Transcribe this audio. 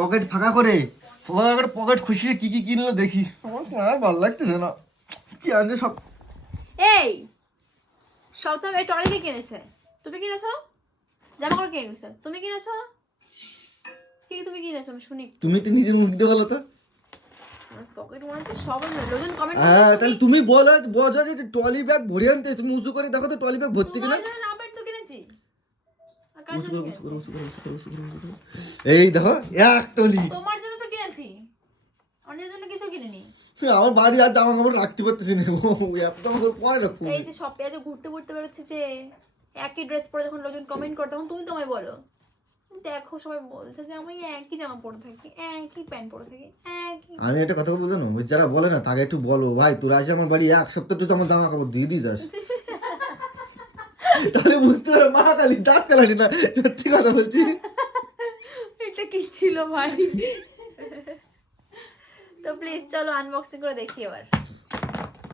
Pocket ফাঁকা করে। ফাঁকা করে পকেট খুশিয়ে কি কি কিনলো দেখি। আমার আর ভালো লাগতেছে না। কি আনছে সব? এই সপ্তাহ এই কে কিনেছে? তুমি কিনেছো? জামা কাপড় কিনেছে? তুমি কিনেছো? কি তুমি কিনেছো? আমি শুনি। তুমি তো নিজের মুখ দিয়ে বলো তো। পকেট মনে হচ্ছে সবাই লোকজন কমেন্ট হ্যাঁ তাহলে তুমি বলো বোঝো যে ট্রলি ব্যাগ ভরে আনতে। তুমি উঁচু করে দেখো তো ট্রলি ব্যাগ ভর্তি কিনা। এই দেখো এক টলি তোমার জন্য তো কিনেছি। অন্যের জন্য কিছু কিনিনি। আমার বাড়ি আর জামা কাপড় রাখতে পারতেছি না। এত জামা কাপড় পরে রাখব। এই যে শপে যে ঘুরতে ঘুরতে বেরোচ্ছে যে একই ড্রেস পরে যখন লোকজন কমেন্ট করে তখন তুমি তোমায় বলো। দেখো সবাই বলছে যে আমি একই জামা পরে থাকি একই প্যান্ট পরে থাকি একই। আমি একটা কথা বলব জানো? যারা বলে না তাকে একটু বলো। ভাই তোরা আসে আমার বাড়ি এক সপ্তাহ তো আমার জামা কাপড় দিয়ে দিয়ে যাস তাহলে বুঝতে পারবে মা কালি ডাক কালানি না, সত্যি কথা বলছি। এটা কি ছিল ভাই? তো প্লিজ চলো আনবক্সিং করে দেখি এবার।